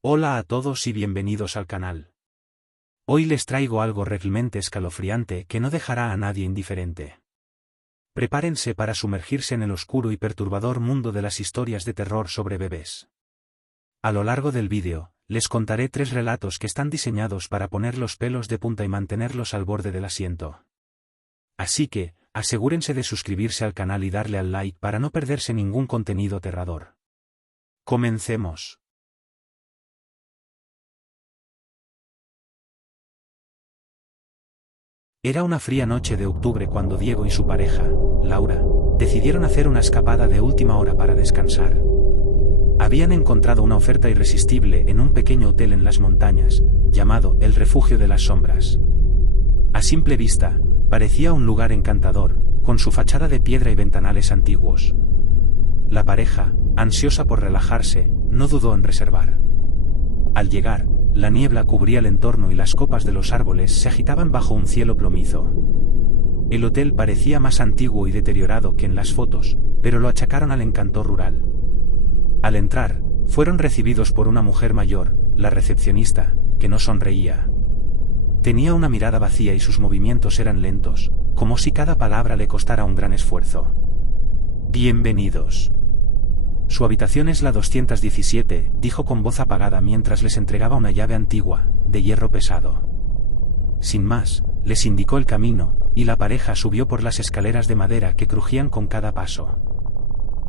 Hola a todos y bienvenidos al canal. Hoy les traigo algo realmente escalofriante que no dejará a nadie indiferente. Prepárense para sumergirse en el oscuro y perturbador mundo de las historias de terror sobre bebés. A lo largo del vídeo, les contaré 3 relatos que están diseñados para poner los pelos de punta y mantenerlos al borde del asiento. Así que, asegúrense de suscribirse al canal y darle al like para no perderse ningún contenido aterrador. Comencemos. Era una fría noche de octubre cuando Diego y su pareja, Laura, decidieron hacer una escapada de última hora para descansar. Habían encontrado una oferta irresistible en un pequeño hotel en las montañas, llamado El Refugio de las Sombras. A simple vista, parecía un lugar encantador, con su fachada de piedra y ventanales antiguos. La pareja, ansiosa por relajarse, no dudó en reservar. Al llegar, la niebla cubría el entorno y las copas de los árboles se agitaban bajo un cielo plomizo. El hotel parecía más antiguo y deteriorado que en las fotos, pero lo achacaron al encanto rural. Al entrar, fueron recibidos por una mujer mayor, la recepcionista, que no sonreía. Tenía una mirada vacía y sus movimientos eran lentos, como si cada palabra le costara un gran esfuerzo. Bienvenidos. Su habitación es la 217, dijo con voz apagada mientras les entregaba una llave antigua, de hierro pesado. Sin más, les indicó el camino, y la pareja subió por las escaleras de madera que crujían con cada paso.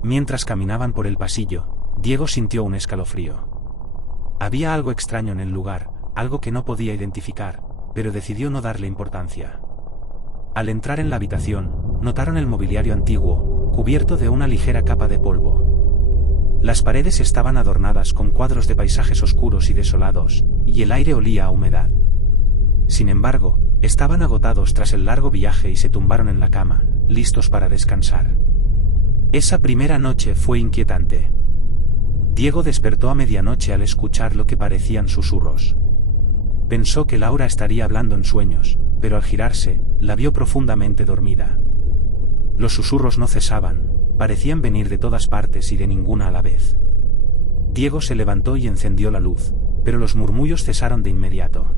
Mientras caminaban por el pasillo, Diego sintió un escalofrío. Había algo extraño en el lugar, algo que no podía identificar, pero decidió no darle importancia. Al entrar en la habitación, notaron el mobiliario antiguo, cubierto de una ligera capa de polvo. Las paredes estaban adornadas con cuadros de paisajes oscuros y desolados, y el aire olía a humedad. Sin embargo, estaban agotados tras el largo viaje y se tumbaron en la cama, listos para descansar. Esa primera noche fue inquietante. Diego despertó a medianoche al escuchar lo que parecían susurros. Pensó que Laura estaría hablando en sueños, pero al girarse, la vio profundamente dormida. Los susurros no cesaban. Parecían venir de todas partes y de ninguna a la vez. Diego se levantó y encendió la luz, pero los murmullos cesaron de inmediato.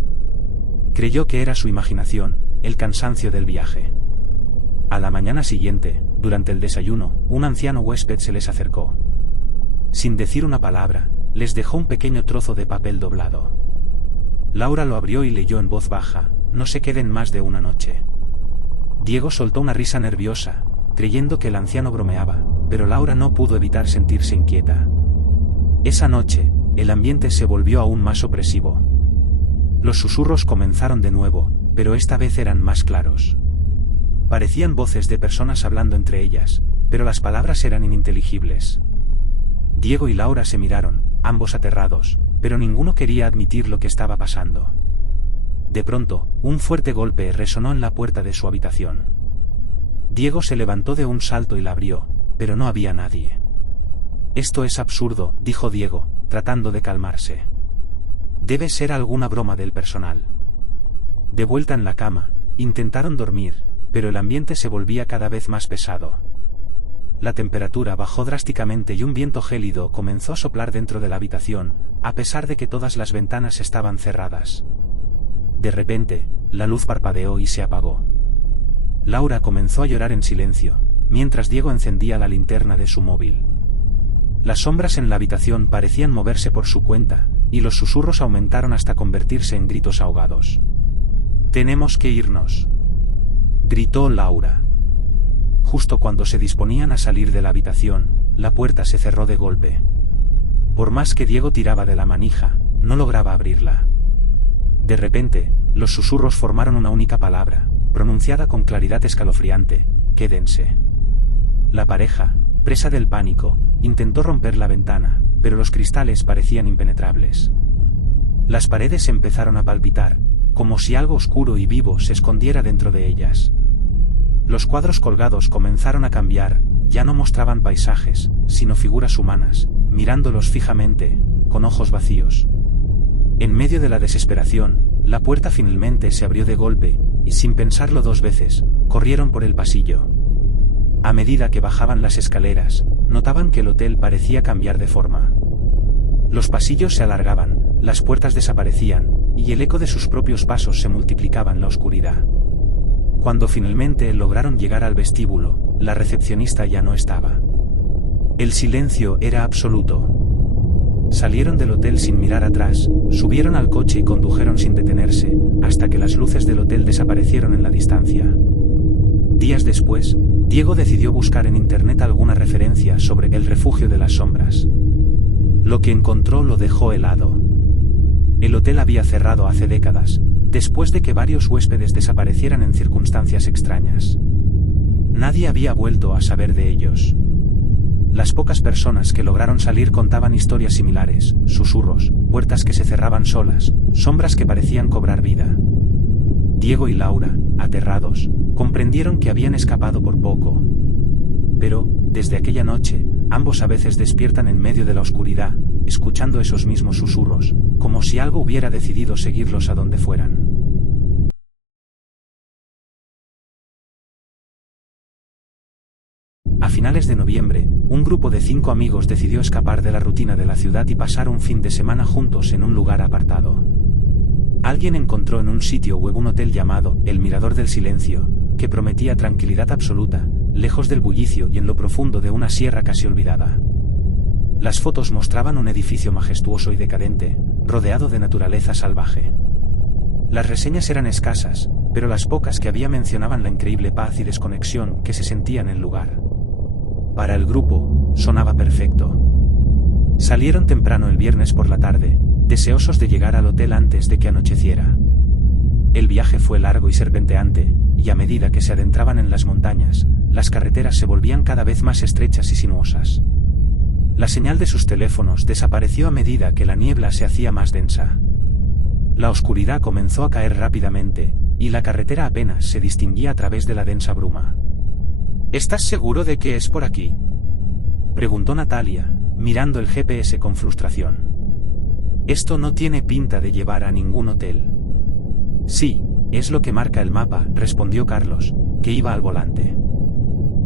Creyó que era su imaginación, el cansancio del viaje. A la mañana siguiente, durante el desayuno, un anciano huésped se les acercó. Sin decir una palabra, les dejó un pequeño trozo de papel doblado. Laura lo abrió y leyó en voz baja: "No se queden más de una noche". Diego soltó una risa nerviosa, creyendo que el anciano bromeaba, pero Laura no pudo evitar sentirse inquieta. Esa noche, el ambiente se volvió aún más opresivo. Los susurros comenzaron de nuevo, pero esta vez eran más claros. Parecían voces de personas hablando entre ellas, pero las palabras eran ininteligibles. Diego y Laura se miraron, ambos aterrados, pero ninguno quería admitir lo que estaba pasando. De pronto, un fuerte golpe resonó en la puerta de su habitación. Diego se levantó de un salto y la abrió, pero no había nadie. «Esto es absurdo», dijo Diego, tratando de calmarse. «Debe ser alguna broma del personal». De vuelta en la cama, intentaron dormir, pero el ambiente se volvía cada vez más pesado. La temperatura bajó drásticamente y un viento gélido comenzó a soplar dentro de la habitación, a pesar de que todas las ventanas estaban cerradas. De repente, la luz parpadeó y se apagó. Laura comenzó a llorar en silencio, mientras Diego encendía la linterna de su móvil. Las sombras en la habitación parecían moverse por su cuenta, y los susurros aumentaron hasta convertirse en gritos ahogados. «Tenemos que irnos», gritó Laura. Justo cuando se disponían a salir de la habitación, la puerta se cerró de golpe. Por más que Diego tiraba de la manija, no lograba abrirla. De repente, los susurros formaron una única palabra, pronunciada con claridad escalofriante: «Quédense». La pareja, presa del pánico, intentó romper la ventana, pero los cristales parecían impenetrables. Las paredes empezaron a palpitar, como si algo oscuro y vivo se escondiera dentro de ellas. Los cuadros colgados comenzaron a cambiar, ya no mostraban paisajes, sino figuras humanas, mirándolos fijamente, con ojos vacíos. En medio de la desesperación, la puerta finalmente se abrió de golpe, y sin pensarlo 2 veces, corrieron por el pasillo. A medida que bajaban las escaleras, notaban que el hotel parecía cambiar de forma. Los pasillos se alargaban, las puertas desaparecían, y el eco de sus propios pasos se multiplicaba en la oscuridad. Cuando finalmente lograron llegar al vestíbulo, la recepcionista ya no estaba. El silencio era absoluto. Salieron del hotel sin mirar atrás, subieron al coche y condujeron sin detenerse, hasta que las luces del hotel desaparecieron en la distancia. Días después, Diego decidió buscar en internet alguna referencia sobre el refugio de las sombras. Lo que encontró lo dejó helado. El hotel había cerrado hace décadas, después de que varios huéspedes desaparecieran en circunstancias extrañas. Nadie había vuelto a saber de ellos. Las pocas personas que lograron salir contaban historias similares, susurros, puertas que se cerraban solas, sombras que parecían cobrar vida. Diego y Laura, aterrados, comprendieron que habían escapado por poco. Pero, desde aquella noche, ambos a veces despiertan en medio de la oscuridad, escuchando esos mismos susurros, como si algo hubiera decidido seguirlos a donde fueran. A finales de noviembre, un grupo de 5 amigos decidió escapar de la rutina de la ciudad y pasar un fin de semana juntos en un lugar apartado. Alguien encontró en un sitio web un hotel llamado El Mirador del Silencio, que prometía tranquilidad absoluta, lejos del bullicio y en lo profundo de una sierra casi olvidada. Las fotos mostraban un edificio majestuoso y decadente, rodeado de naturaleza salvaje. Las reseñas eran escasas, pero las pocas que había mencionaban la increíble paz y desconexión que se sentía en el lugar. Para el grupo, sonaba perfecto. Salieron temprano el viernes por la tarde, deseosos de llegar al hotel antes de que anocheciera. El viaje fue largo y serpenteante, y a medida que se adentraban en las montañas, las carreteras se volvían cada vez más estrechas y sinuosas. La señal de sus teléfonos desapareció a medida que la niebla se hacía más densa. La oscuridad comenzó a caer rápidamente, y la carretera apenas se distinguía a través de la densa bruma. ¿Estás seguro de que es por aquí?, preguntó Natalia, mirando el GPS con frustración. Esto no tiene pinta de llevar a ningún hotel. Sí, es lo que marca el mapa, respondió Carlos, que iba al volante.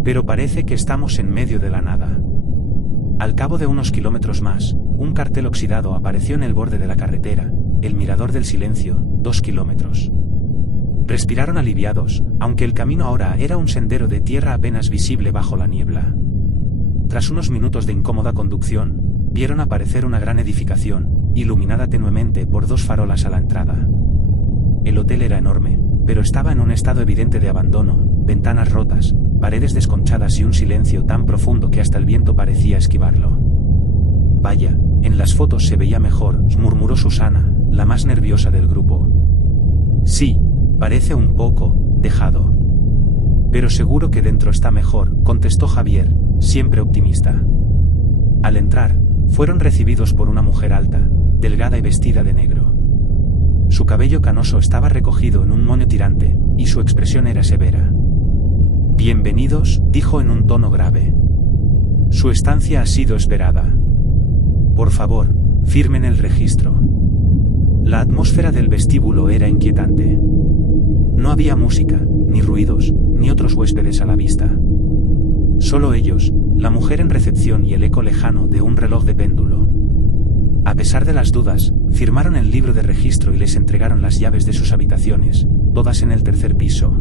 Pero parece que estamos en medio de la nada. Al cabo de unos kilómetros más, un cartel oxidado apareció en el borde de la carretera, El Mirador del Silencio, 2 kilómetros. Respiraron aliviados, aunque el camino ahora era un sendero de tierra apenas visible bajo la niebla. Tras unos minutos de incómoda conducción, vieron aparecer una gran edificación, iluminada tenuemente por 2 farolas a la entrada. El hotel era enorme, pero estaba en un estado evidente de abandono, ventanas rotas, paredes desconchadas y un silencio tan profundo que hasta el viento parecía esquivarlo. Vaya, en las fotos se veía mejor, murmuró Susana, la más nerviosa del grupo. Sí, parece un poco dejado. Pero seguro que dentro está mejor, contestó Javier, siempre optimista. Al entrar, fueron recibidos por una mujer alta, delgada y vestida de negro. Su cabello canoso estaba recogido en un moño tirante, y su expresión era severa. Bienvenidos, dijo en un tono grave. Su estancia ha sido esperada. Por favor, firmen el registro. La atmósfera del vestíbulo era inquietante. No había música, ni ruidos, ni otros huéspedes a la vista. Solo ellos, la mujer en recepción y el eco lejano de un reloj de péndulo. A pesar de las dudas, firmaron el libro de registro y les entregaron las llaves de sus habitaciones, todas en el 3er piso.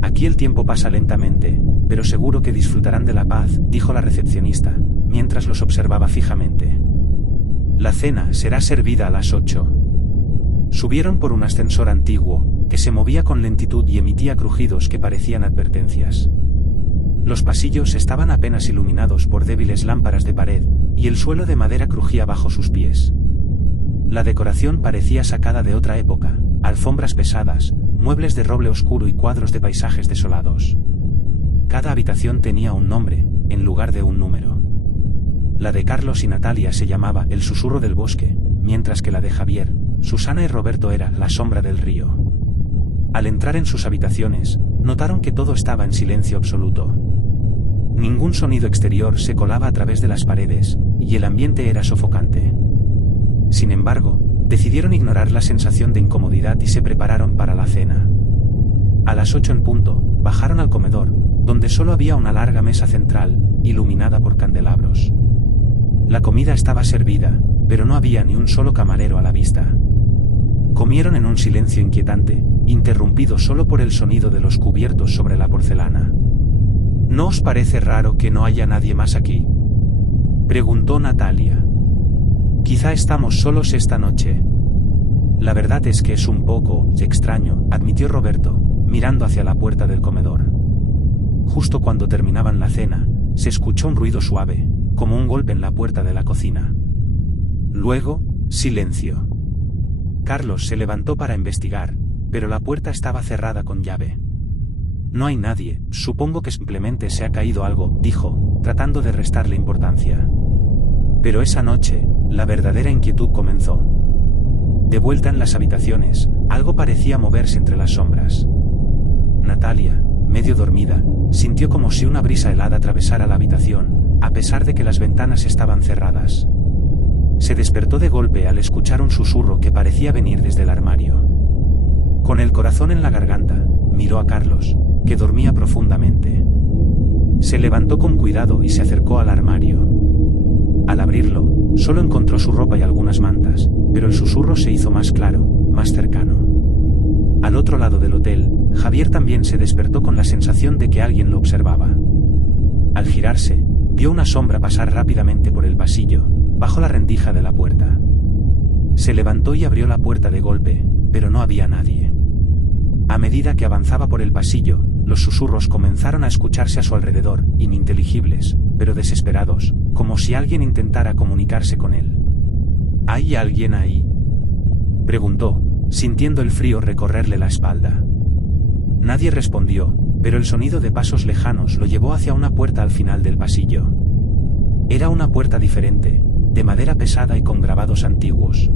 Aquí el tiempo pasa lentamente, pero seguro que disfrutarán de la paz, dijo la recepcionista, mientras los observaba fijamente. La cena será servida a las 8. Subieron por un ascensor antiguo, que se movía con lentitud y emitía crujidos que parecían advertencias. Los pasillos estaban apenas iluminados por débiles lámparas de pared, y el suelo de madera crujía bajo sus pies. La decoración parecía sacada de otra época, alfombras pesadas, muebles de roble oscuro y cuadros de paisajes desolados. Cada habitación tenía un nombre, en lugar de un número. La de Carlos y Natalia se llamaba El Susurro del Bosque, mientras que la de Javier, Susana y Roberto era La Sombra del Río. Al entrar en sus habitaciones, notaron que todo estaba en silencio absoluto. Ningún sonido exterior se colaba a través de las paredes, y el ambiente era sofocante. Sin embargo, decidieron ignorar la sensación de incomodidad y se prepararon para la cena. A las 8 en punto, bajaron al comedor, donde solo había una larga mesa central, iluminada por candelabros. La comida estaba servida, pero no había ni un solo camarero a la vista. Comieron en un silencio inquietante, interrumpido solo por el sonido de los cubiertos sobre la porcelana. ¿No os parece raro que no haya nadie más aquí?, preguntó Natalia. Quizá estamos solos esta noche. La verdad es que es un poco extraño, admitió Roberto, mirando hacia la puerta del comedor. Justo cuando terminaban la cena, se escuchó un ruido suave, como un golpe en la puerta de la cocina. Luego, silencio. Carlos se levantó para investigar, pero la puerta estaba cerrada con llave. No hay nadie, supongo que simplemente se ha caído algo, dijo, tratando de restarle importancia. Pero esa noche, la verdadera inquietud comenzó. De vuelta en las habitaciones, algo parecía moverse entre las sombras. Natalia, medio dormida, sintió como si una brisa helada atravesara la habitación, a pesar de que las ventanas estaban cerradas. Se despertó de golpe al escuchar un susurro que parecía venir desde el armario. Con el corazón en la garganta, miró a Carlos, que dormía profundamente. Se levantó con cuidado y se acercó al armario. Al abrirlo, solo encontró su ropa y algunas mantas, pero el susurro se hizo más claro, más cercano. Al otro lado del hotel, Javier también se despertó con la sensación de que alguien lo observaba. Al girarse, vio una sombra pasar rápidamente por el pasillo, bajo la rendija de la puerta. Se levantó y abrió la puerta de golpe, pero no había nadie. A medida que avanzaba por el pasillo, los susurros comenzaron a escucharse a su alrededor, ininteligibles, pero desesperados, como si alguien intentara comunicarse con él. ¿Hay alguien ahí?, preguntó, sintiendo el frío recorrerle la espalda. Nadie respondió, pero el sonido de pasos lejanos lo llevó hacia una puerta al final del pasillo. Era una puerta diferente, de madera pesada y con grabados antiguos.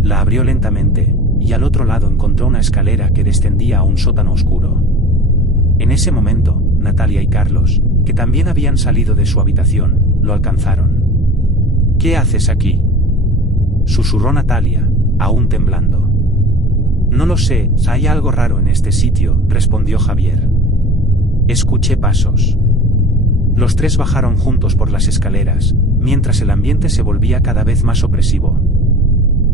La abrió lentamente, y al otro lado encontró una escalera que descendía a un sótano oscuro. En ese momento, Natalia y Carlos, que también habían salido de su habitación, lo alcanzaron. ¿Qué haces aquí?, susurró Natalia, aún temblando. No lo sé, hay algo raro en este sitio, respondió Javier. Escuché pasos. Los tres bajaron juntos por las escaleras, mientras el ambiente se volvía cada vez más opresivo.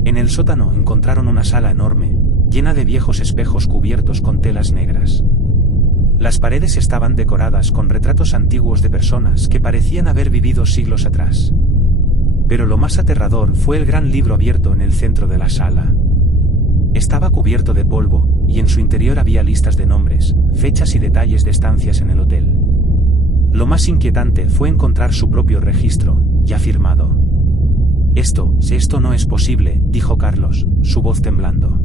En el sótano encontraron una sala enorme, llena de viejos espejos cubiertos con telas negras. Las paredes estaban decoradas con retratos antiguos de personas que parecían haber vivido siglos atrás. Pero lo más aterrador fue el gran libro abierto en el centro de la sala. Estaba cubierto de polvo, y en su interior había listas de nombres, fechas y detalles de estancias en el hotel. Lo más inquietante fue encontrar su propio registro, ya firmado. Esto no es posible, dijo Carlos, su voz temblando.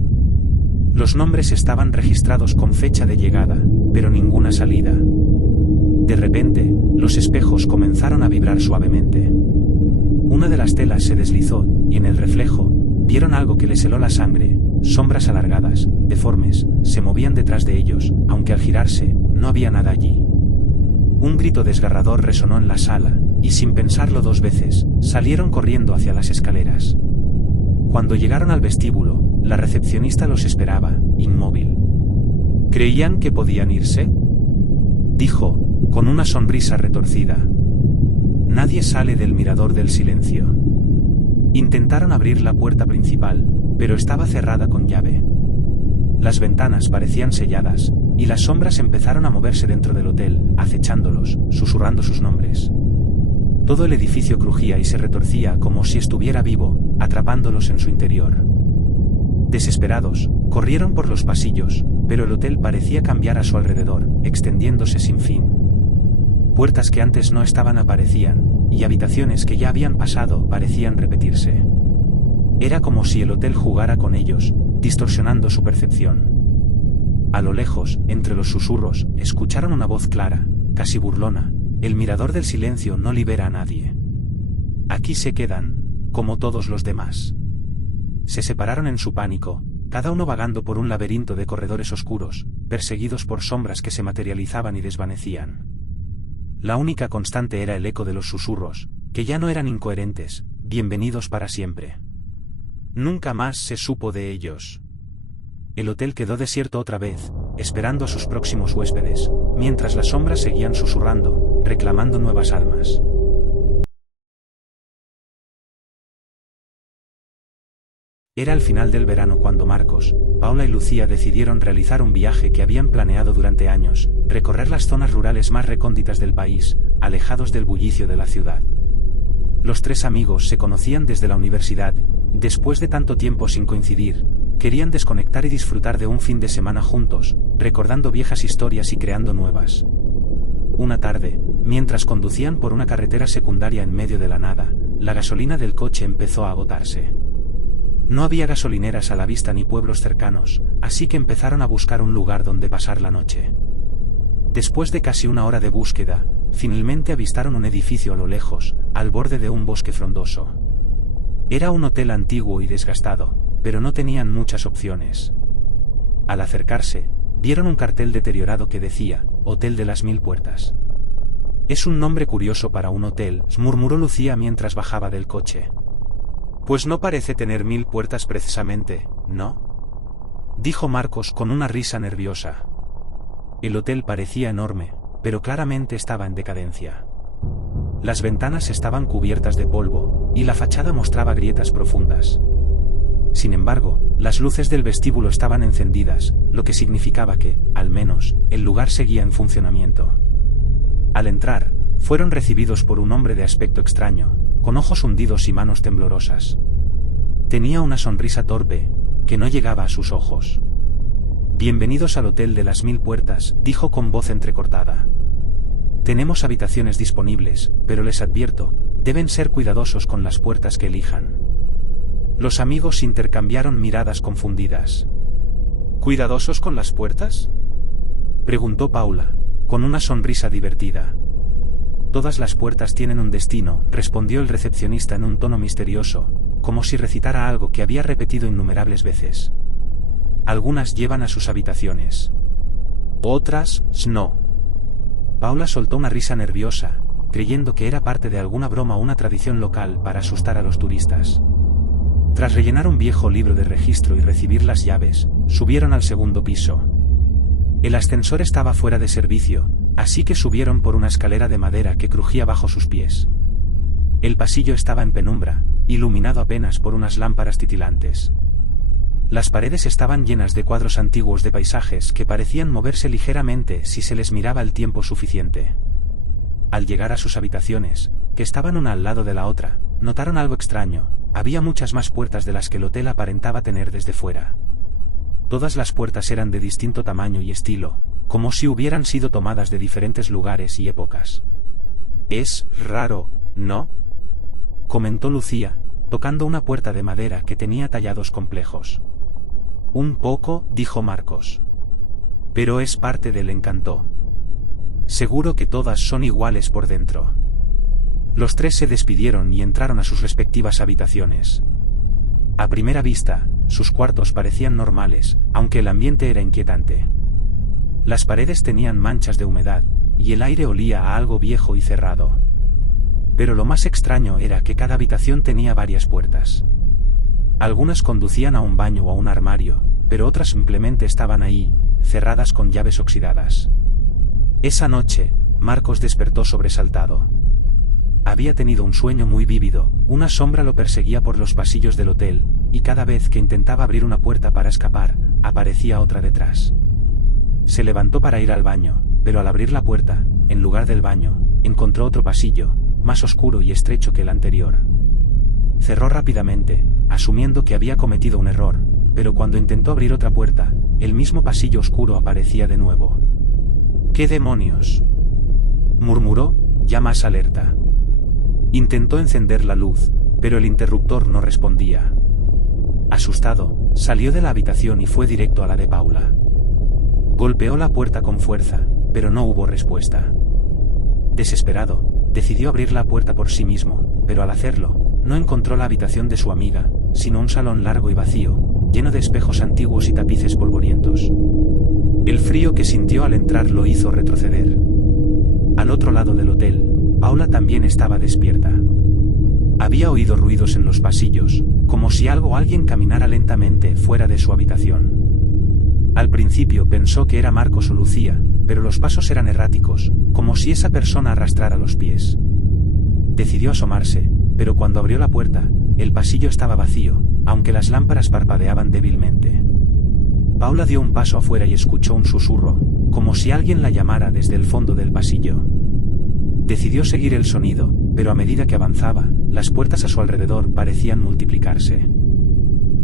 Los nombres estaban registrados con fecha de llegada, pero ninguna salida. De repente, los espejos comenzaron a vibrar suavemente. Una de las telas se deslizó, y en el reflejo, vieron algo que les heló la sangre. Sombras alargadas, deformes, se movían detrás de ellos, aunque al girarse, no había nada allí. Un grito desgarrador resonó en la sala, y sin pensarlo dos veces, salieron corriendo hacia las escaleras. Cuando llegaron al vestíbulo, la recepcionista los esperaba, inmóvil. ¿Creían que podían irse?, dijo, con una sonrisa retorcida. Nadie sale del mirador del silencio. Intentaron abrir la puerta principal, pero estaba cerrada con llave. Las ventanas parecían selladas, y las sombras empezaron a moverse dentro del hotel, acechándolos, susurrando sus nombres. Todo el edificio crujía y se retorcía como si estuviera vivo, atrapándolos en su interior. Desesperados, corrieron por los pasillos, pero el hotel parecía cambiar a su alrededor, extendiéndose sin fin. Puertas que antes no estaban aparecían, y habitaciones que ya habían pasado parecían repetirse. Era como si el hotel jugara con ellos, distorsionando su percepción. A lo lejos, entre los susurros, escucharon una voz clara, casi burlona: el mirador del silencio no libera a nadie. Aquí se quedan, como todos los demás. Se separaron en su pánico, cada uno vagando por un laberinto de corredores oscuros, perseguidos por sombras que se materializaban y desvanecían. La única constante era el eco de los susurros, que ya no eran incoherentes, bienvenidos para siempre. Nunca más se supo de ellos. El hotel quedó desierto otra vez, esperando a sus próximos huéspedes, mientras las sombras seguían susurrando, reclamando nuevas almas. Era el final del verano cuando Marcos, Paula y Lucía decidieron realizar un viaje que habían planeado durante años, recorrer las zonas rurales más recónditas del país, alejados del bullicio de la ciudad. Los tres amigos se conocían desde la universidad, y después de tanto tiempo sin coincidir, querían desconectar y disfrutar de un fin de semana juntos, recordando viejas historias y creando nuevas. Una tarde, mientras conducían por una carretera secundaria en medio de la nada, la gasolina del coche empezó a agotarse. No había gasolineras a la vista ni pueblos cercanos, así que empezaron a buscar un lugar donde pasar la noche. Después de casi una hora de búsqueda, finalmente avistaron un edificio a lo lejos, al borde de un bosque frondoso. Era un hotel antiguo y desgastado, pero no tenían muchas opciones. Al acercarse, vieron un cartel deteriorado que decía, Hotel de las 1000 Puertas. Es un nombre curioso para un hotel, murmuró Lucía mientras bajaba del coche. Pues no parece tener 1000 puertas precisamente, ¿no? Dijo Marcos con una risa nerviosa. El hotel parecía enorme, pero claramente estaba en decadencia. Las ventanas estaban cubiertas de polvo, y la fachada mostraba grietas profundas. Sin embargo, las luces del vestíbulo estaban encendidas, lo que significaba que, al menos, el lugar seguía en funcionamiento. Al entrar, fueron recibidos por un hombre de aspecto extraño, con ojos hundidos y manos temblorosas. Tenía una sonrisa torpe, que no llegaba a sus ojos. Bienvenidos al Hotel de las 1000 Puertas, dijo con voz entrecortada. Tenemos habitaciones disponibles, pero les advierto, deben ser cuidadosos con las puertas que elijan. Los amigos intercambiaron miradas confundidas. ¿Cuidadosos con las puertas?, preguntó Paula, con una sonrisa divertida. Todas las puertas tienen un destino, respondió el recepcionista en un tono misterioso, como si recitara algo que había repetido innumerables veces. Algunas llevan a sus habitaciones. Otras, no. Paula soltó una risa nerviosa, creyendo que era parte de alguna broma o una tradición local para asustar a los turistas. Tras rellenar un viejo libro de registro y recibir las llaves, subieron al segundo piso. El ascensor estaba fuera de servicio, así que subieron por una escalera de madera que crujía bajo sus pies. El pasillo estaba en penumbra, iluminado apenas por unas lámparas titilantes. Las paredes estaban llenas de cuadros antiguos de paisajes que parecían moverse ligeramente si se les miraba el tiempo suficiente. Al llegar a sus habitaciones, que estaban una al lado de la otra, notaron algo extraño. Había muchas más puertas de las que el hotel aparentaba tener desde fuera. Todas las puertas eran de distinto tamaño y estilo, como si hubieran sido tomadas de diferentes lugares y épocas. Es raro, ¿no?, comentó Lucía, tocando una puerta de madera que tenía tallados complejos. Un poco, dijo Marcos. Pero es parte del encanto. Seguro que todas son iguales por dentro. Los tres se despidieron y entraron a sus respectivas habitaciones. A primera vista, sus cuartos parecían normales, aunque el ambiente era inquietante. Las paredes tenían manchas de humedad, y el aire olía a algo viejo y cerrado. Pero lo más extraño era que cada habitación tenía varias puertas. Algunas conducían a un baño o a un armario, pero otras simplemente estaban ahí, cerradas con llaves oxidadas. Esa noche, Marcos despertó sobresaltado. Había tenido un sueño muy vívido, una sombra lo perseguía por los pasillos del hotel, y cada vez que intentaba abrir una puerta para escapar, aparecía otra detrás. Se levantó para ir al baño, pero al abrir la puerta, en lugar del baño, encontró otro pasillo, más oscuro y estrecho que el anterior. Cerró rápidamente, asumiendo que había cometido un error, pero cuando intentó abrir otra puerta, el mismo pasillo oscuro aparecía de nuevo. ¿Qué demonios?, murmuró, ya más alerta. Intentó encender la luz, pero el interruptor no respondía. Asustado, salió de la habitación y fue directo a la de Paula. Golpeó la puerta con fuerza, pero no hubo respuesta. Desesperado, decidió abrir la puerta por sí mismo, pero al hacerlo, no encontró la habitación de su amiga, sino un salón largo y vacío, lleno de espejos antiguos y tapices polvorientos. El frío que sintió al entrar lo hizo retroceder. Al otro lado del hotel, Paula también estaba despierta. Había oído ruidos en los pasillos, como si algo o alguien caminara lentamente fuera de su habitación. Al principio pensó que era Marcos o Lucía, pero los pasos eran erráticos, como si esa persona arrastrara los pies. Decidió asomarse, pero cuando abrió la puerta, el pasillo estaba vacío, aunque las lámparas parpadeaban débilmente. Paula dio un paso afuera y escuchó un susurro, como si alguien la llamara desde el fondo del pasillo. Decidió seguir el sonido, pero a medida que avanzaba, las puertas a su alrededor parecían multiplicarse.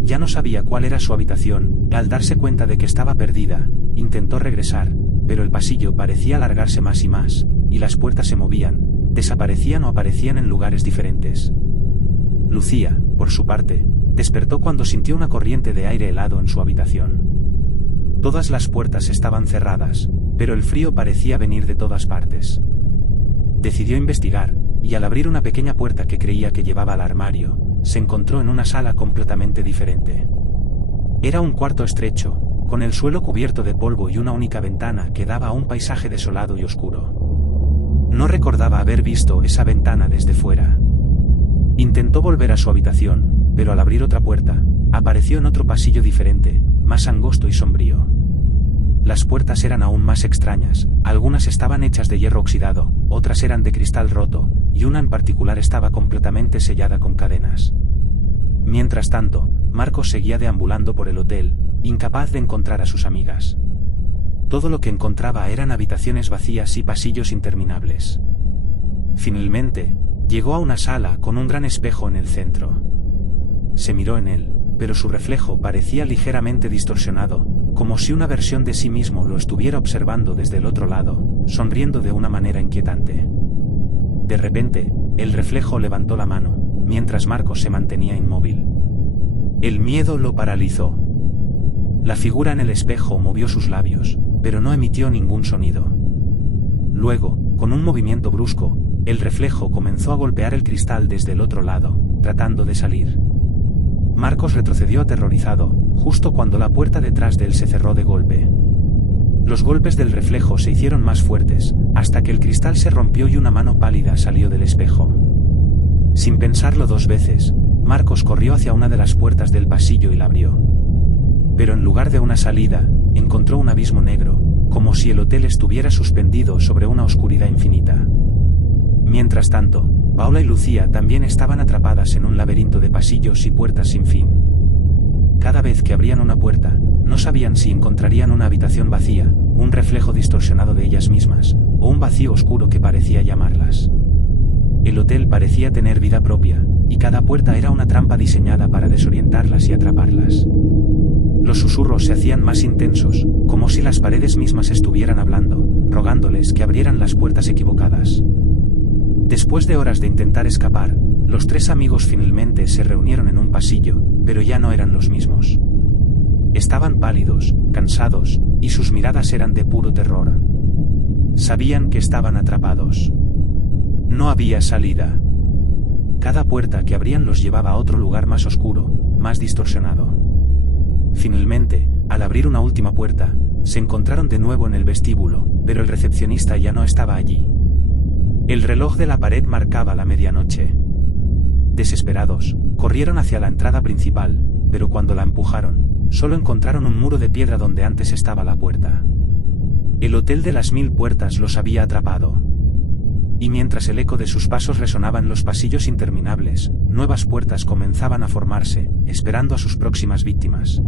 Ya no sabía cuál era su habitación, y al darse cuenta de que estaba perdida, intentó regresar, pero el pasillo parecía alargarse más y más, y las puertas se movían, desaparecían o aparecían en lugares diferentes. Lucía, por su parte, despertó cuando sintió una corriente de aire helado en su habitación. Todas las puertas estaban cerradas, pero el frío parecía venir de todas partes. Decidió investigar, y al abrir una pequeña puerta que creía que llevaba al armario, se encontró en una sala completamente diferente. Era un cuarto estrecho, con el suelo cubierto de polvo y una única ventana que daba a un paisaje desolado y oscuro. No recordaba haber visto esa ventana desde fuera. Intentó volver a su habitación, pero al abrir otra puerta, apareció en otro pasillo diferente, más angosto y sombrío. Las puertas eran aún más extrañas, algunas estaban hechas de hierro oxidado, otras eran de cristal roto, y una en particular estaba completamente sellada con cadenas. Mientras tanto, Marcos seguía deambulando por el hotel, incapaz de encontrar a sus amigas. Todo lo que encontraba eran habitaciones vacías y pasillos interminables. Finalmente, llegó a una sala con un gran espejo en el centro. Se miró en él, pero su reflejo parecía ligeramente distorsionado, como si una versión de sí mismo lo estuviera observando desde el otro lado, sonriendo de una manera inquietante. De repente, el reflejo levantó la mano, mientras Marcos se mantenía inmóvil. El miedo lo paralizó. La figura en el espejo movió sus labios, pero no emitió ningún sonido. Luego, con un movimiento brusco, el reflejo comenzó a golpear el cristal desde el otro lado, tratando de salir. Marcos retrocedió aterrorizado, justo cuando la puerta detrás de él se cerró de golpe. Los golpes del reflejo se hicieron más fuertes, hasta que el cristal se rompió y una mano pálida salió del espejo. Sin pensarlo dos veces, Marcos corrió hacia una de las puertas del pasillo y la abrió. Pero en lugar de una salida, encontró un abismo negro, como si el hotel estuviera suspendido sobre una oscuridad infinita. Mientras tanto, Paula y Lucía también estaban atrapadas en un laberinto de pasillos y puertas sin fin. Cada vez que abrían una puerta, no sabían si encontrarían una habitación vacía, un reflejo distorsionado de ellas mismas, o un vacío oscuro que parecía llamarlas. El hotel parecía tener vida propia, y cada puerta era una trampa diseñada para desorientarlas y atraparlas. Los susurros se hacían más intensos, como si las paredes mismas estuvieran hablando, rogándoles que abrieran las puertas equivocadas. Después de horas de intentar escapar, los tres amigos finalmente se reunieron en un pasillo, pero ya no eran los mismos. Estaban pálidos, cansados, y sus miradas eran de puro terror. Sabían que estaban atrapados. No había salida. Cada puerta que abrían los llevaba a otro lugar más oscuro, más distorsionado. Finalmente, al abrir una última puerta, se encontraron de nuevo en el vestíbulo, pero el recepcionista ya no estaba allí. El reloj de la pared marcaba la medianoche. Desesperados, corrieron hacia la entrada principal, pero cuando la empujaron, solo encontraron un muro de piedra donde antes estaba la puerta. El Hotel de las Mil Puertas los había atrapado. Y mientras el eco de sus pasos resonaba en los pasillos interminables, nuevas puertas comenzaban a formarse, esperando a sus próximas víctimas.